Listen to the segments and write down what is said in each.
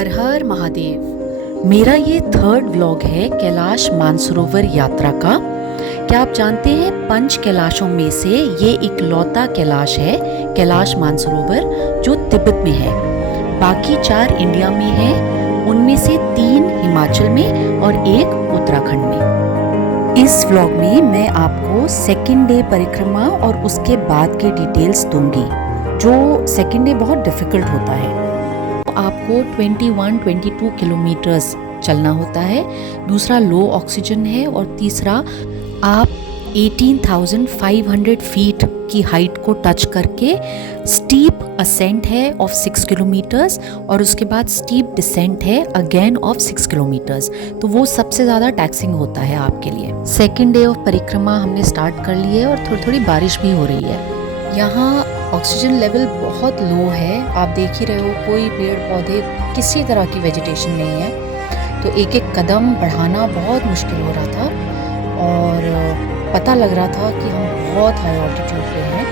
हर हर महादेव। मेरा ये third vlog है कैलाश मानसरोवर यात्रा का। क्या आप जानते हैं पंच कैलाशों में से ये इकलौता कैलाश है कैलाश मानसरोवर जो तिब्बत में है। बाकी 4 इंडिया में हैं, उनमें से 3 हिमाचल में और 1 उत्तराखंड में। इस व्लॉग में मैं आपको सेकेंड डे परिक्रमा और उसके बाद के डिटेल्स दूंगी। जो सेकेंड डे बहुत डिफ़िकल्ट होता है, आपको 21-22 किलोमीटर्स चलना होता है। दूसरा लो ऑक्सीजन है और तीसरा आप 18,500 फीट की हाइट को टच करके स्टीप असेंट है ऑफ 6 किलोमीटर्स और उसके बाद स्टीप डिसेंट है अगेन ऑफ 6 किलोमीटर्स। तो वो सबसे ज़्यादा टैक्सिंग होता है आपके लिए। सेकेंड डे ऑफ परिक्रमा हमने स्टार्ट कर ली है और थोड़ी थोड़ी बारिश भी हो रही है। यहाँ ऑक्सीजन लेवल बहुत लो है, आप देख ही रहे हो, कोई पेड़ पौधे किसी तरह की वेजिटेशन नहीं है। तो एक एक कदम बढ़ाना बहुत मुश्किल हो रहा था और पता लग रहा था कि हम बहुत हाई ऑल्टीट्यूड पे हैं,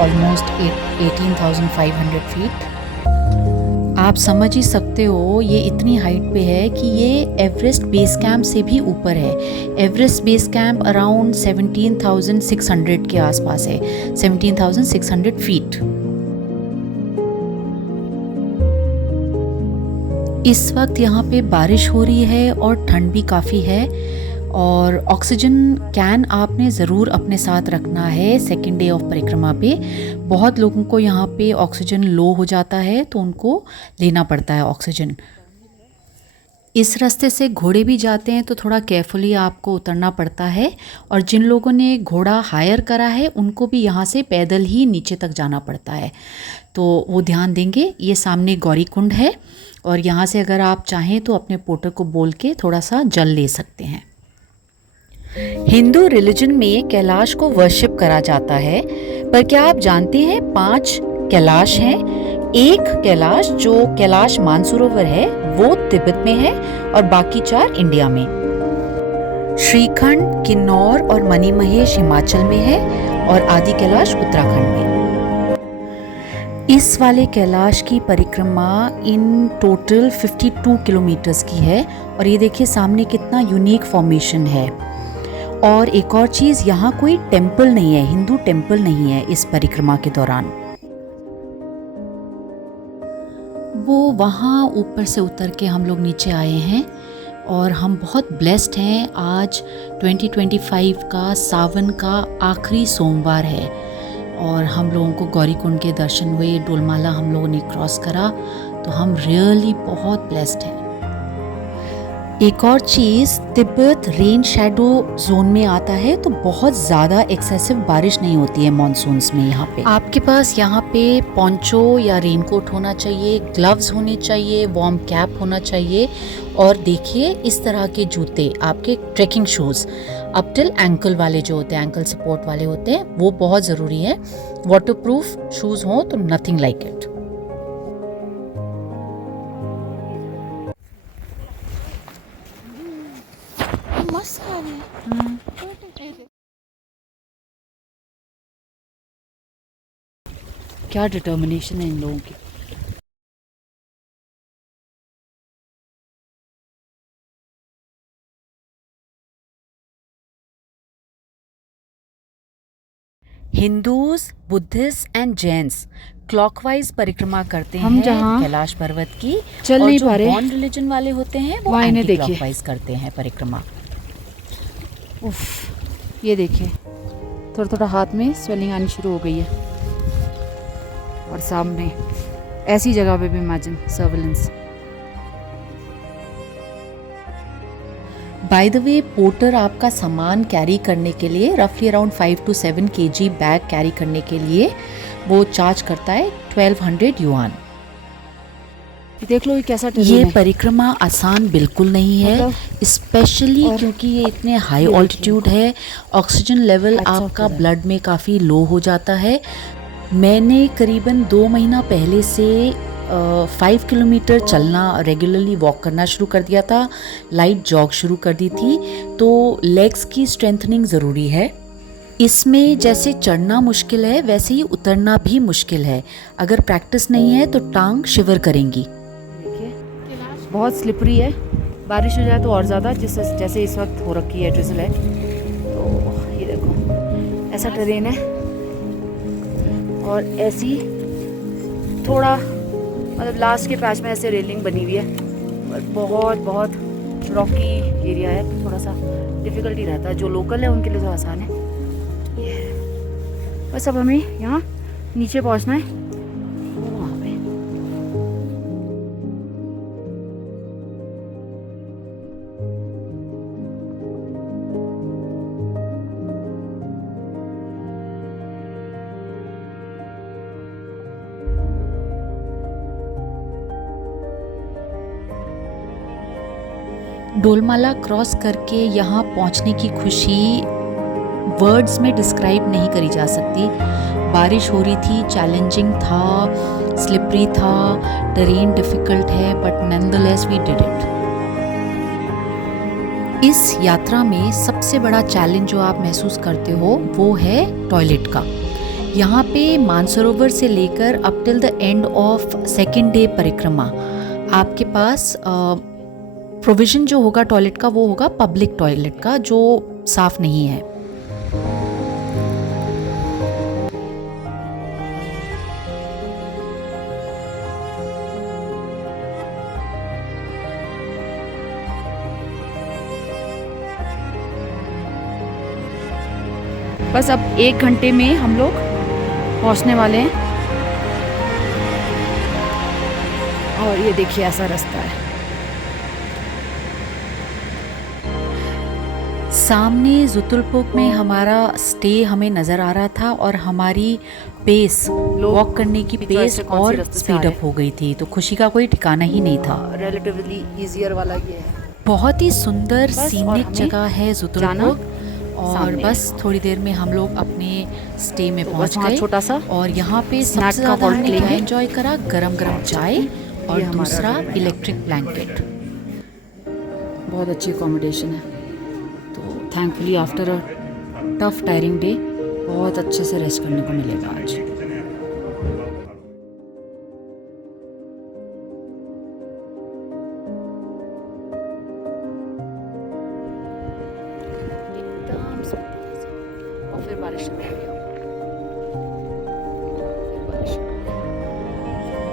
ऑलमोस्ट 18,500 फीट। आप समझ ही सकते हो ये इतनी हाइट पे है कि ये एवरेस्ट बेस कैंप से भी ऊपर है। एवरेस्ट बेस कैंप अराउंड 17,600 के आसपास है, 17,600 फीट। इस वक्त यहाँ पे बारिश हो रही है और ठंड भी काफ़ी है और ऑक्सीजन कैन आपने ज़रूर अपने साथ रखना है सेकेंड डे ऑफ परिक्रमा पे। बहुत लोगों को यहाँ पे ऑक्सीजन लो हो जाता है तो उनको लेना पड़ता है ऑक्सीजन। इस रास्ते से घोड़े भी जाते हैं तो थोड़ा केयरफुली आपको उतरना पड़ता है और जिन लोगों ने घोड़ा हायर करा है उनको भी यहाँ से पैदल ही नीचे तक जाना पड़ता है, तो वो ध्यान देंगे। ये सामने गौरी कुंड है और यहाँ से अगर आप चाहें तो अपने पोर्टर को बोल के थोड़ा सा जल ले सकते हैं। हिंदू रिलीजन में कैलाश को वर्शिप करा जाता है, पर क्या आप जानते हैं 5 कैलाश हैं। एक कैलाश जो कैलाश मानसरोवर है वो तिब्बत में है और बाकी 4 इंडिया में। श्रीखंड, किन्नौर और मणिमहेश हिमाचल में है और आदि कैलाश उत्तराखंड में। इस वाले कैलाश की परिक्रमा इन टोटल 52 किलोमीटर्स की है और ये देखिए सामने कितना यूनिक फॉर्मेशन है। और एक और चीज़, यहाँ कोई टेम्पल नहीं है, हिंदू टेम्पल नहीं है इस परिक्रमा के दौरान। वो वहाँ ऊपर से उतर के हम लोग नीचे आए हैं और हम बहुत ब्लेस्ड हैं। आज 2025 का सावन का आखिरी सोमवार है और हम लोगों को गौरी कुंड के दर्शन हुए, डोलमाला हम लोगों ने क्रॉस करा, तो हम रियली बहुत ब्लेस्ड हैं। एक और चीज़, तिब्बत रेन शैडो जोन में आता है तो बहुत ज़्यादा एक्सेसिव बारिश नहीं होती है मॉनसून्स में। यहाँ पे आपके पास यहाँ पे पोंचो या रेनकोट होना चाहिए, ग्लव्स होने चाहिए, वार्म कैप होना चाहिए और देखिए इस तरह के जूते, आपके tracking shoes up till ankle वाले जो होते हैं, एंकल सपोर्ट वाले होते हैं, वो बहुत ज़रूरी है। वाटरप्रूफ शूज़ हो तो नथिंग लाइक इट। क्या डिटर्मिनेशन है इन लोगों की। Hindus, Buddhist and Jains clockwise परिक्रमा करते हैं कैलाश पर्वत की, चल और नहीं जो पा रहे बॉन्ड रिलीजन वाले होते हैं वो वाइने एंटी देखिए। क्लॉकवाइज करते हैं परिक्रमा। उफ, ये देखिए थोड़ा थोड़ा हाथ में स्वेलिंग आनी शुरू हो गई है और सामने ऐसी जगह पे भी imagine surveillance. By the way, porter आपका सामान कैरी करने के लिए रफली around 5 to 7 kg bag carry करने के लिए वो चार्ज करता है 1200 युआन। देख लो ये कैसा ये है। परिक्रमा आसान बिल्कुल नहीं है, मतलब स्पेशली क्योंकि ये इतने हाई ऑल्टीट्यूड है। ऑक्सीजन लेवल आपका ब्लड में काफ़ी लो हो जाता है। मैंने करीबन 2 महीना पहले से 5 किलोमीटर चलना, रेगुलरली वॉक करना शुरू कर दिया था, लाइट जॉग शुरू कर दी थी। तो लेग्स की स्ट्रेंथनिंग ज़रूरी है। इसमें जैसे चढ़ना मुश्किल है वैसे ही उतरना भी मुश्किल है। अगर प्रैक्टिस नहीं है तो टांग शिवर करेंगी। बहुत स्लिपरी है, बारिश हो जाए तो और ज़्यादा, जैसे इस वक्त हो रखी है, ड्रिजल है। तो ये देखो ऐसा ट्रेन है और ऐसी थोड़ा मतलब लास्ट के पैच में ऐसे रेलिंग बनी हुई है, और बहुत बहुत रॉकी एरिया है, थोड़ा सा डिफ़िकल्टी रहता है। जो लोकल है उनके लिए तो आसान है। ये बस अब हमें यहाँ नीचे पहुँचना है, वहाँ पे। डोलमाला क्रॉस करके यहाँ पहुँचने की खुशी वर्ड्स में डिस्क्राइब नहीं करी जा सकती। बारिश हो रही थी, चैलेंजिंग था, स्लिपरी था, टेरेन डिफ़िकल्ट है, but nonetheless we did it. इस यात्रा में सबसे बड़ा चैलेंज जो आप महसूस करते हो वो है टॉयलेट का। यहाँ पे मानसरोवर से लेकर up till the end of second day परिक्रमा आपके पास प्रोविज़न जो होगा टॉयलेट का वो होगा पब्लिक टॉयलेट का, जो साफ़ नहीं है। बस अब 1 घंटे में हम लोग पहुंचने वाले हैं, और ये देखिए ऐसा रास्ता है। सामने जुतुलपुक में हमारा स्टे हमें नज़र आ रहा था और हमारी पेस वॉक करने की पेस और स्पीड अप हो गई थी, तो खुशी का कोई ठिकाना ही नहीं था। रिलेटिवली इजियर वाला ये है। बहुत ही सुंदर बस, और सीनिक हमें जगह है जुतुलपुक, और सामने बस थोड़ी देर में हम लोग अपने स्टे में तो पहुंच बस वहाँ गए। छोटा सा और यहाँ पे स्नैक सबसे का ज़्यादा हॉल्ट हमने क्या लेंगे। एंजॉय करा, गरम गरम चाय और ये हमारा दूसरा रूम है। Electric blanket. बहुत अच्छी अकोमोडेशन है। तो thankfully after a tough tiring day बहुत अच्छे से रेस्ट करने को मिलेगा आज। और फिर बारिश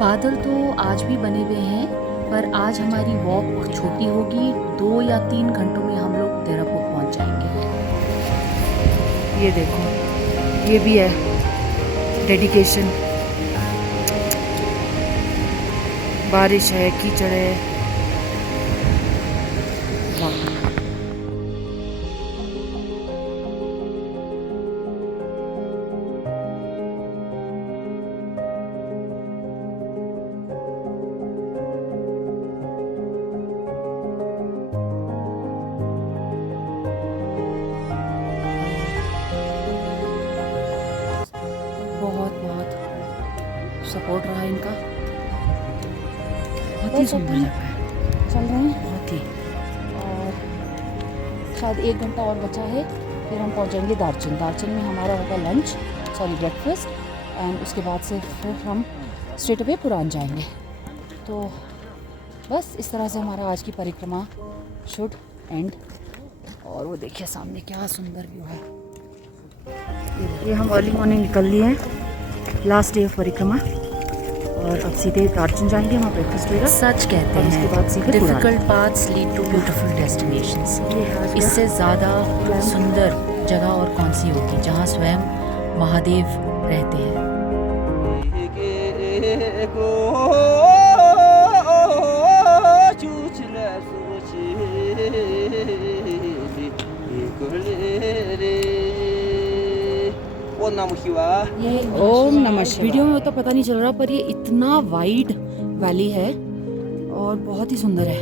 बादल तो आज भी बने हुए हैं, पर आज हमारी वॉक छोटी होगी। 2 या 3 घंटों में हम लोग देहरापुर पहुंच जाएंगे। ये देखो, ये भी है डेडिकेशन। बारिश है, कीचड़ है, वाह। बहुत बहुत सपोर्ट रहा इनका। बहुत ही सुंदर जगह है, चल रहे हैं, बहुत ही। और शायद 1 घंटा और बचा है, फिर हम पहुंचेंगे दार्जिलिंग। दार्जिलिंग में हमारा होगा लंच, सॉरी ब्रेकफास्ट, एंड उसके बाद से फिर हम स्ट्रेट अवे पुरान जाएंगे। तो बस इस तरह से हमारा आज की परिक्रमा शुड एंड। और वो देखिए सामने क्या सुंदर व्यू है। ये हम अर्ली मॉर्निंग निकल लिए हैं, लास्ट डे ऑफ परिक्रमा, और अब सीधे दार्जिलिंग जाएंगे, वहाँ ब्रेकफास्ट होगा। सच कहते और उसके हैं, बाद सीधे पुरान। Difficult paths lead to beautiful destinations. ये है आज का इससे ज़्यादा सुंदर जगह और कौन सी होगी जहाँ स्वयं महादेव रहते हैं। ये ओम नमः शिवाय। वीडियो में तो पता नहीं चल रहा, पर ये इतना वाइड वैली है और बहुत ही सुंदर है।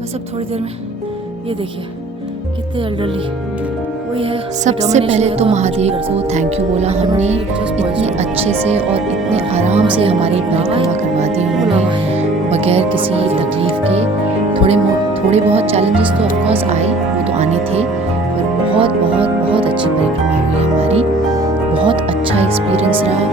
बस अब थोड़ी देर में ये देखिए कितने एल्डरली वही है। सबसे पहले तो महादेव को थैंक यू बोला हमने, इतने अच्छे से और इतने आराम से हमारी परिक्रमा करवा दी उन्होंने, बगैर किसी तकलीफ के। थोड़े बहुत चैलेंजेस तो ऑफकोर्स आए, वो तो आने थे, पर बहुत बहुत बहुत अच्छी परिक्रमा हुई हमारी। बहुत अच्छा एक्सपीरियंस रहा,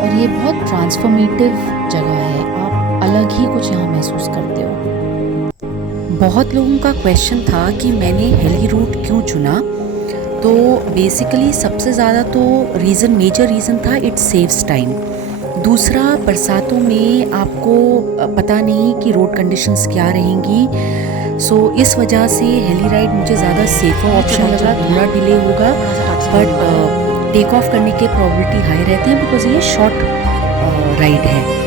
और ये बहुत ट्रांसफॉर्मेटिव जगह है। आप अलग ही कुछ यहाँ महसूस करते हो। बहुत लोगों का क्वेश्चन था कि मैंने हेली रूट क्यों चुना। तो बेसिकली सबसे ज़्यादा तो मेजर रीज़न था इट सेव्स टाइम। दूसरा, बरसातों में आपको पता नहीं कि रोड कंडीशंस क्या रहेंगी। सो इस वजह से हेली राइड मुझे ज़्यादा सेफर ऑप्शन लगा। थोड़ा डिले होगा बट टेक ऑफ करने के प्रोबेबिलिटी हाई रहते हैं बिकॉज ये शॉर्ट राइड है।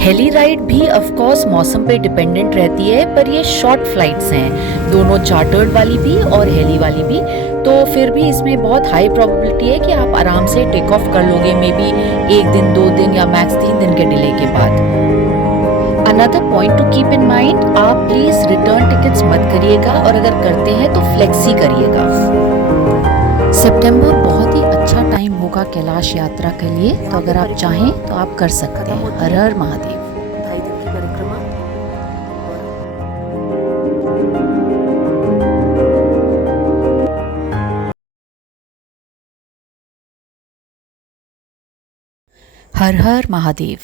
हेली राइड भी ऑफ कोर्स मौसम पे डिपेंडेंट रहती है, पर ये शॉर्ट फ्लाइट्स हैं, दोनों चार्टर्ड वाली भी और हेली वाली भी। तो फिर भी इसमें बहुत हाई प्रोबेबिलिटी है कि आप आराम से टेक ऑफ कर लोगे, मे बी 1 दिन 2 दिन या मैक्स 3 दिन के डिले के बाद। Another point two keep in mind, आप प्लीज़ रिटर्न टिकट्स मत करिएगा और अगर करते हैं तो फ्लेक्सी करिएगा। सितंबर बहुत ही अच्छा टाइम होगा कैलाश यात्रा के लिए, तो अगर आप चाहें तो आप कर सकते हैं। हर हर महादेव। 2.5 दिन की परिक्रमा। हर हर महादेव।